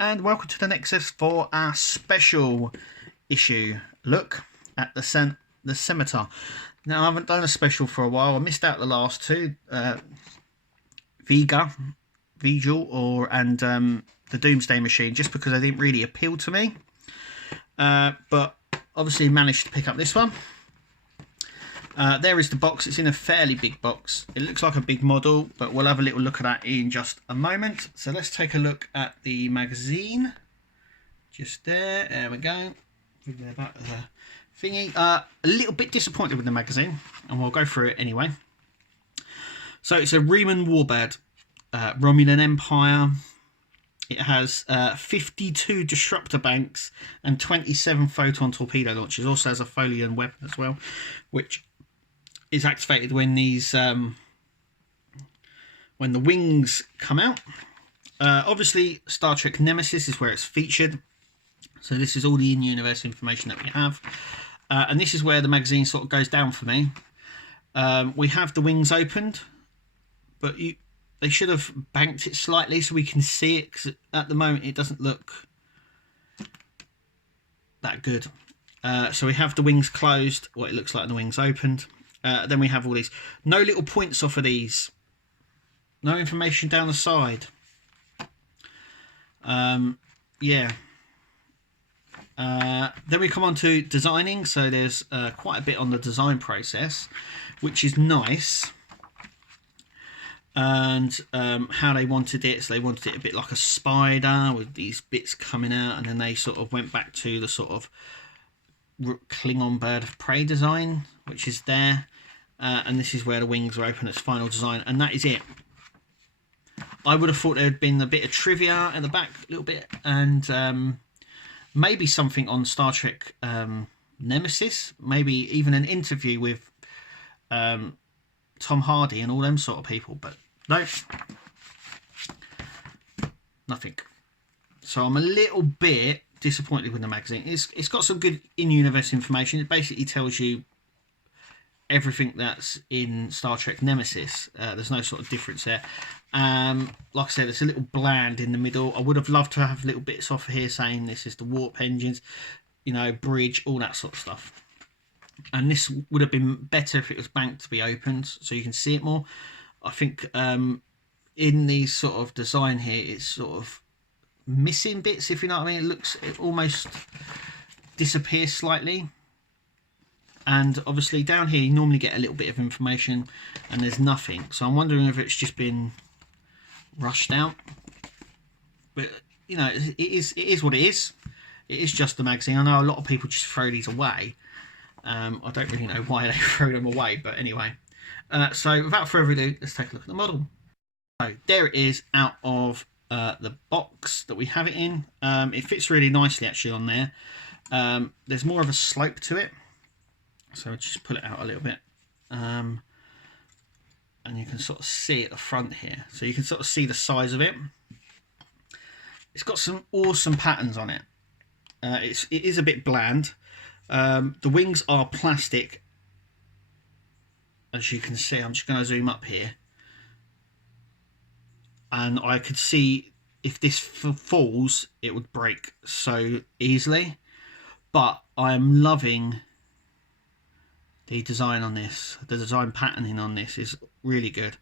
and welcome to the Nexus for our special issue look at the Scimitar. Now, I haven't done a special for a while. I missed out the last two, Vigil, and the Doomsday Machine, just because they didn't really appeal to me. But obviously managed to pick up this one. There is the box. It's in a fairly big box. It looks like a big model, but we'll have a little look at that in just a moment. So let's take a look at the magazine. Just there. There we go. Back to the thingy. A little bit disappointed with the magazine, and we'll go through it anyway. So it's a Reman Warbird Romulan Empire. It has 52 disruptor banks and 27 photon torpedo launchers. It also has a Folian weapon as well, which is activated when these when the wings come out. Obviously, Star Trek Nemesis is where it's featured. So this is all the in-universe information that we have. And this is where the magazine sort of goes down for me. We have the wings opened, but they should have banked it slightly so we can see it, because at the moment it doesn't look that good. So we have the wings closed, what it looks like, and the wings opened. Then we have all these. No little points off of these. No information down the side. Yeah. Then we come on to designing. So there's quite a bit on the design process, which is nice. And how they wanted it. So they wanted it a bit like a spider with these bits coming out, and then they sort of went back to the sort of Klingon bird of prey design, which is there. And this is where the wings are open as final design, and that is it. I would have thought there had been a bit of trivia at the back, a little bit, and maybe something on Star Trek Nemesis, maybe even an interview with Tom Hardy and all them sort of people, but no, nothing. So I'm a little bit disappointed with the magazine. It's got some good in-universe information. It basically tells you everything that's in Star Trek Nemesis. There's no sort of difference there. Like I said, it's a little bland in the middle. I would have loved to have little bits off here saying this is the warp engines, you know, bridge, all that sort of stuff. And this would have been better if it was banked to be opened so you can see it more. I think in these sort of design here, it's sort of missing bits, if you know what I mean. It almost disappears slightly. And obviously down here you normally get a little bit of information, and there's nothing. So I'm wondering if it's just been rushed out. But you know, it is what it is. It is just the magazine. I know a lot of people just throw these away. I don't really know why they throw them away, but anyway. So without further ado, let's take a look at the model. So there it is out of the box that we have it in. It fits really nicely actually on there. There's more of a slope to it. So I'll just pull it out a little bit. And you can sort of see at the front here. So you can sort of see the size of it. It's got some awesome patterns on it. It is a bit bland. The wings are plastic. As you can see, I'm just going to zoom up here. And I could see if this falls, it would break so easily. But I am loving the design on this. The design patterning on this is really good.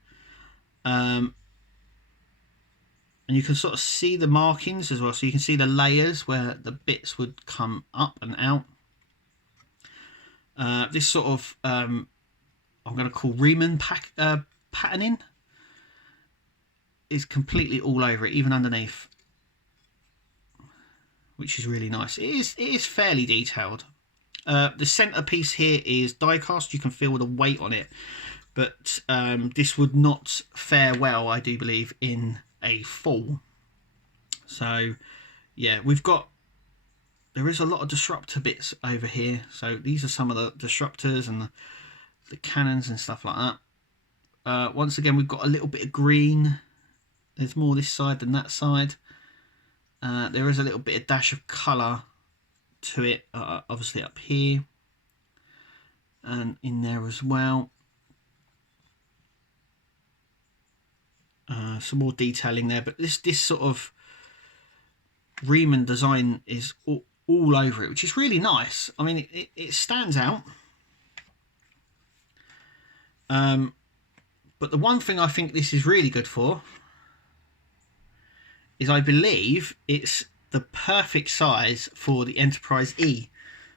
And you can sort of see the markings as well. So you can see the layers where the bits would come up and out. This sort of, I'm going to call Reman patterning, is completely all over it, even underneath, which is really nice. It is fairly detailed. The centerpiece here is die cast. You can feel the weight on it, but this would not fare well, I do believe, in a full. So yeah, there is a lot of disruptor bits over here. So these are some of the disruptors and the cannons and stuff like that. Once again, we've got a little bit of green. There's more this side than that side. There is a little bit of dash of colour to it, obviously up here and in there as well. Some more detailing there, but this sort of Reman design is all over it, which is really nice. I mean, it stands out. But the one thing I think this is really good for is I believe it's the perfect size for the Enterprise E.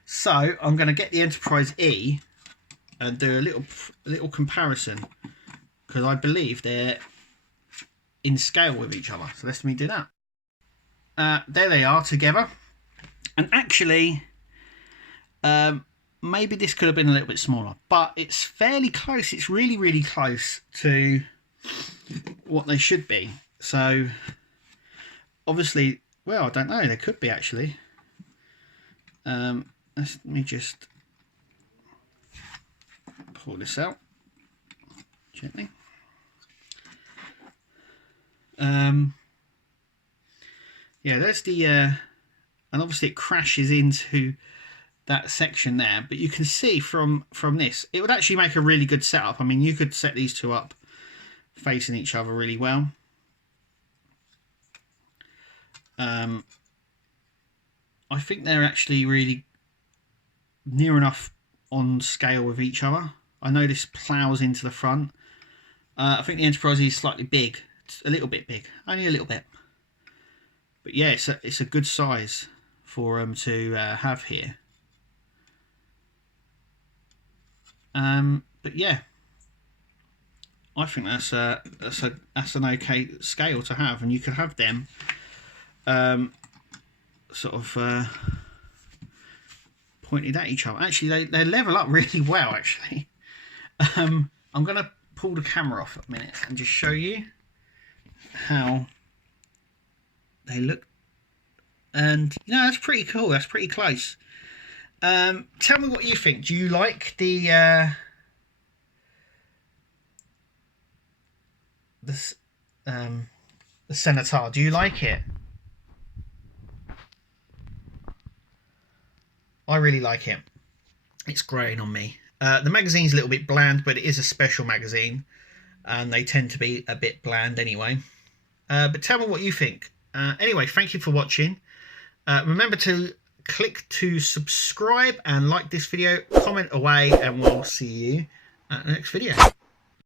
So I'm going to get the Enterprise E and do a little comparison, because I believe they're in scale with each other. So let me do that. There they are together. And actually, maybe this could have been a little bit smaller, but it's fairly close. It's really, really close to what they should be. So obviously, well, I don't know. They could be actually. Let me just pull this out gently. Yeah, there's the and obviously it crashes into that section there, but you can see from this it would actually make a really good setup. I mean, you could set these two up facing each other really well. I think they're actually really near enough on scale with each other. I know this plows into the front. I think the Enterprise is slightly big, it's a little bit big, only a little bit. But yeah, it's a good size for them to have here. But yeah, I think that's an okay scale to have, and you could have them sort of pointed at each other. Actually, they level up really well. Actually, I'm gonna pull the camera off a minute and just show you how they look. And you know, that's pretty cool. That's pretty close. Tell me what you think. Do you like the Scimitar? Do you like it? I really like it. It's growing on me. The magazine's a little bit bland, but it is a special magazine, and they tend to be a bit bland anyway. But tell me what you think. Anyway, thank you for watching. Remember to click to subscribe and like this video, comment away, and we'll see you at the next video.